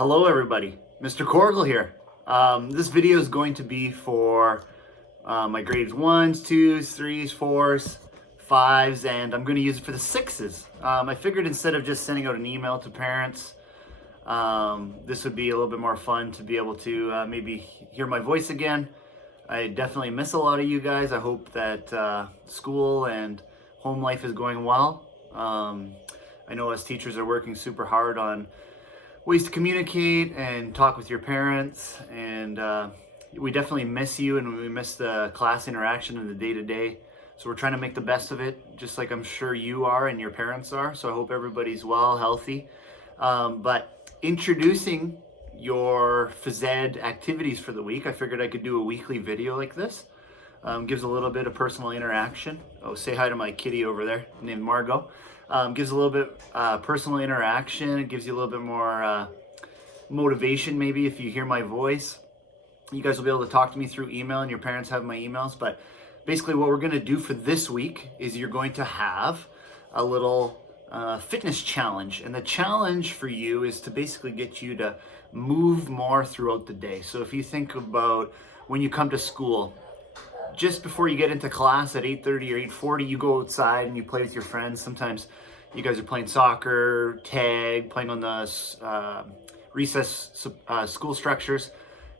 Hello everybody, Mr. Corrigal here. This video is going to be for my grades 1s, 2s, 3s, 4s, 5s, and I'm going to use it for the 6s. I figured instead of just sending out an email to parents, this would be a little bit more fun to be able to maybe hear my voice again. I definitely miss a lot of you guys. I hope that school and home life is going well. I know us teachers are working super hard on ways to communicate and talk with your parents, and we definitely miss you, and we miss the class interaction and the day-to-day. So we're trying to make the best of it, just like I'm sure you are and your parents are. So I hope everybody's well, healthy. But introducing your phys ed activities for the week, I figured I could do a weekly video like this. Gives a little bit of personal interaction. Oh, say hi to my kitty over there named Margot. Gives a little bit personal interaction. It gives you a little bit more motivation, maybe, if you hear my voice. You guys will be able to talk to me through email, and your parents have my emails. But basically what we're going to do for this week is you're going to have a little fitness challenge. And the challenge for you is to basically get you to move more throughout the day. So if you think about when you come to school, just before you get into class at 8:30 or 8:40, you go outside and you play with your friends. Sometimes you guys are playing soccer, tag, playing on the recess school structures.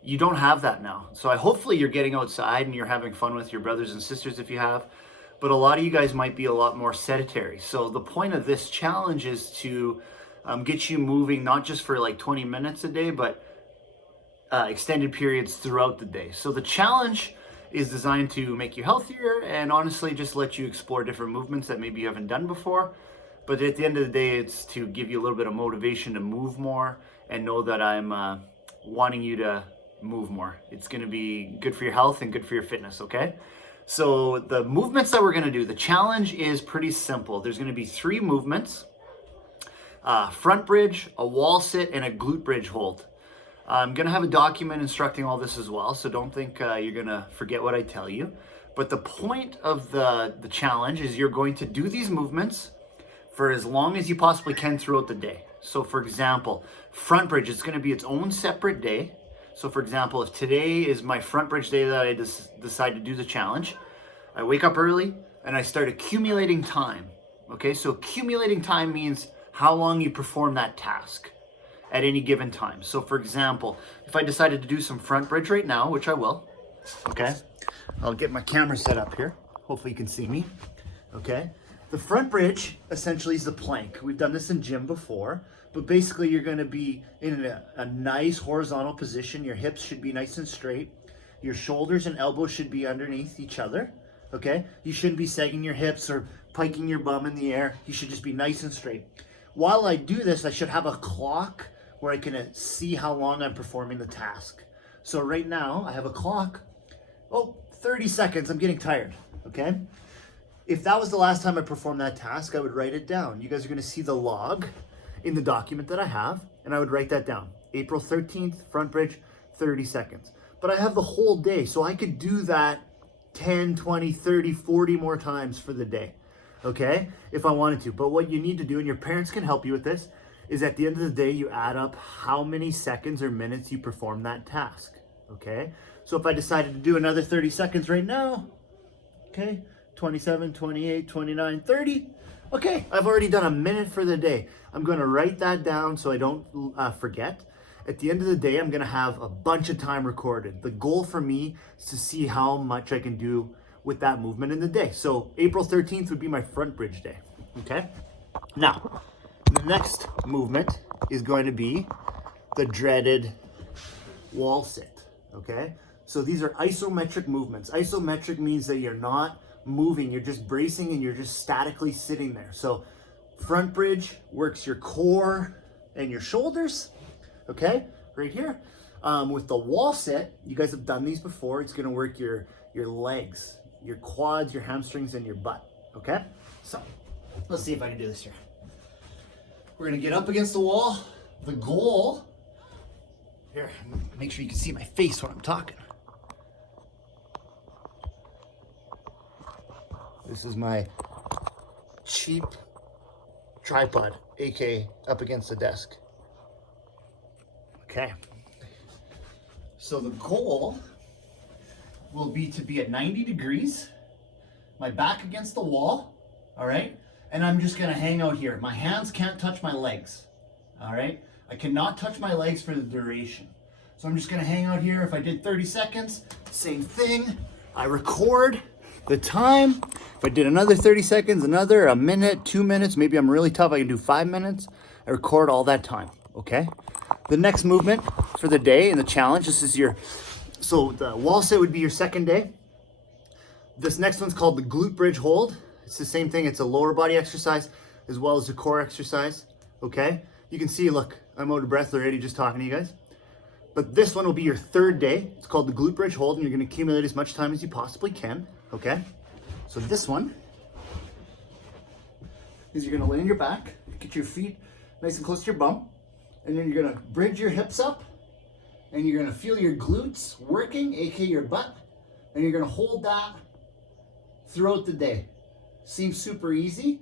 You don't have that now. So hopefully you're getting outside and you're having fun with your brothers and sisters if you have. But a lot of you guys might be a lot more sedentary. So the point of this challenge is to get you moving, not just for like 20 minutes a day, but extended periods throughout the day. So the challenge is designed to make you healthier and honestly just let you explore different movements that maybe you haven't done before. But at the end of the day, it's to give you a little bit of motivation to move more and know that I'm wanting you to move more. It's going to be good for your health and good for your fitness, okay? So the movements that we're going to do, the challenge is pretty simple. There's going to be 3 movements: front bridge, a wall sit, and a glute bridge hold. I'm going to have a document instructing all this as well, so don't think you're going to forget what I tell you. But the point of the challenge is you're going to do these movements for as long as you possibly can throughout the day. So for example, front bridge is going to be its own separate day. So for example, if today is my front bridge day that I decide to do the challenge, I wake up early and I start accumulating time. Okay, so accumulating time means how long you perform that task at any given time. So for example, if I decided to do some front bridge right now, which I will, okay, I'll get my camera set up here. Hopefully you can see me, okay? The front bridge essentially is the plank. We've done this in gym before, but basically you're gonna be in a nice horizontal position. Your hips should be nice and straight. Your shoulders and elbows should be underneath each other, okay? You shouldn't be sagging your hips or piking your bum in the air. You should just be nice and straight. While I do this, I should have a clock where I can see how long I'm performing the task. So right now I have a clock. Oh, 30 seconds, I'm getting tired, okay? If that was the last time I performed that task, I would write it down. You guys are gonna see the log in the document that I have, and I would write that down. April 13th, front bridge, 30 seconds. But I have the whole day, so I could do that 10, 20, 30, 40 more times for the day, okay? If I wanted to. But what you need to do, and your parents can help you with this, is at the end of the day, you add up how many seconds or minutes you perform that task, okay? So if I decided to do another 30 seconds right now, okay, 27, 28, 29, 30, okay, I've already done a minute for the day. I'm gonna write that down so I don't forget. At the end of the day, I'm gonna have a bunch of time recorded. The goal for me is to see how much I can do with that movement in the day. So April 13th would be my front bridge day, okay? Now, the next movement is going to be the dreaded wall sit, okay? So these are isometric movements. Isometric means that you're not moving, you're just bracing and you're just statically sitting there. So front bridge works your core and your shoulders, okay? Right here. With the wall sit, you guys have done these before, it's gonna work your legs, your quads, your hamstrings, and your butt, okay? So let's see if I can do this here. We're gonna get up against the wall. The goal, here, make sure you can see my face when I'm talking. This is my cheap tripod, aka up against the desk. Okay. So the goal will be to be at 90 degrees, my back against the wall, all right? And I'm just gonna hang out here. My hands can't touch my legs, all right? I cannot touch my legs for the duration. So I'm just gonna hang out here. If I did 30 seconds, same thing. I record the time. If I did another 30 seconds, another, a minute, 2 minutes, maybe I'm really tough, I can do 5 minutes. I record all that time, okay? The next movement for the day and the challenge, this is your, so the wall sit would be your second day. This next one's called the glute bridge hold. It's the same thing, it's a lower body exercise as well as a core exercise, okay? You can see, look, I'm out of breath already just talking to you guys. But this one will be your third day. It's called the glute bridge hold, and you're gonna accumulate as much time as you possibly can, okay? So this one is you're gonna lay on your back, get your feet nice and close to your bum, and then you're gonna bridge your hips up, and you're gonna feel your glutes working, aka your butt, and you're gonna hold that throughout the day. Seems super easy,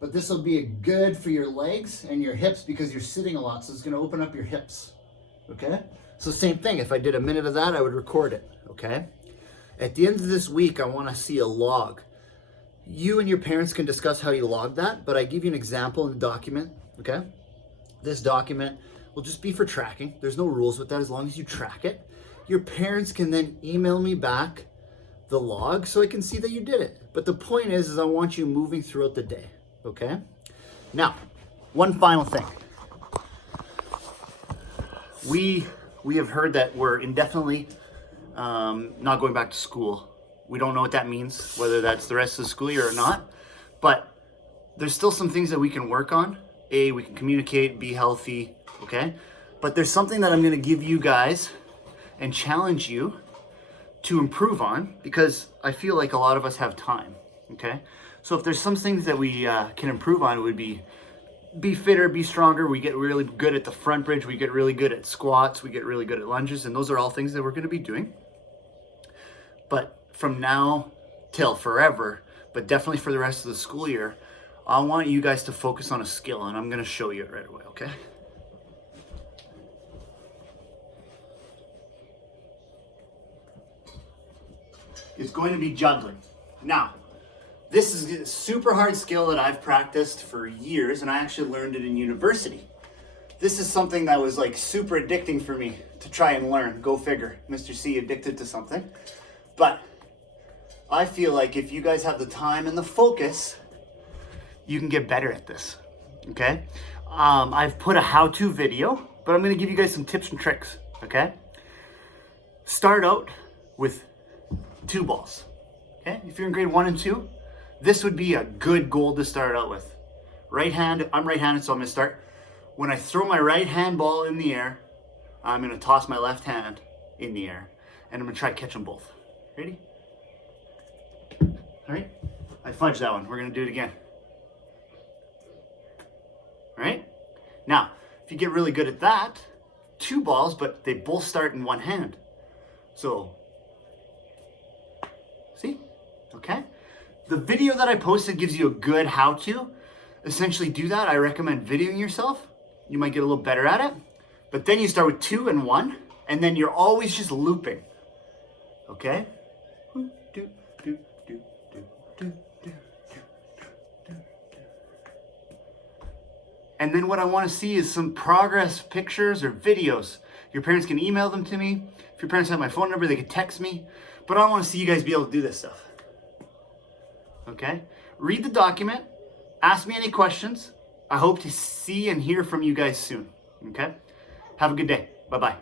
but this will be good for your legs and your hips because you're sitting a lot, so it's gonna open up your hips, okay? So same thing, if I did a minute of that, I would record it, okay? At the end of this week, I wanna see a log. You and your parents can discuss how you log that, but I give you an example in the document, okay? This document will just be for tracking. There's no rules with that as long as you track it. Your parents can then email me back the log so I can see that you did it. But the point is I want you moving throughout the day, okay? Now, one final thing. We have heard that we're indefinitely not going back to school. We don't know what that means, whether that's the rest of the school year or not, but there's still some things that we can work on. We can communicate, be healthy, okay? But there's something that I'm gonna give you guys and challenge you to improve on because I feel like a lot of us have time, okay? So if there's some things that we can improve on, it would be fitter, be stronger. We get really good at the front bridge. We get really good at squats. We get really good at lunges. And those are all things that we're gonna be doing. But from now till forever, but definitely for the rest of the school year, I want you guys to focus on a skill, and I'm gonna show you it right away, okay? It's going to be juggling. Now, this is a super hard skill that I've practiced for years, and I actually learned it in university. This is something that was like super addicting for me to try and learn. Go figure, Mr. C addicted to something. But I feel like if you guys have the time and the focus, you can get better at this, okay? I've put a how-to video, but I'm gonna give you guys some tips and tricks, okay? Start out with 2 balls, okay? If you're in grade 1 and 2, this would be a good goal to start out with. Right hand, I'm right-handed, so I'm gonna start. When I throw my right hand ball in the air, I'm gonna toss my left hand in the air, and I'm gonna try to catch them both. Ready? All right, I fudged that one. We're gonna do it again. All right? Now, if you get really good at that, 2 balls, but they both start in one hand. So, see? Okay? The video that I posted gives you a good how-to. Essentially do that. I recommend videoing yourself. You might get a little better at it. But then you start with 2 and 1, and then you're always just looping. Okay? And then what I want to see is some progress pictures or videos. Your parents can email them to me. If your parents have my phone number, they can text me. But I want to see you guys be able to do this stuff. Okay? Read the document. Ask me any questions. I hope to see and hear from you guys soon. Okay? Have a good day. Bye-bye.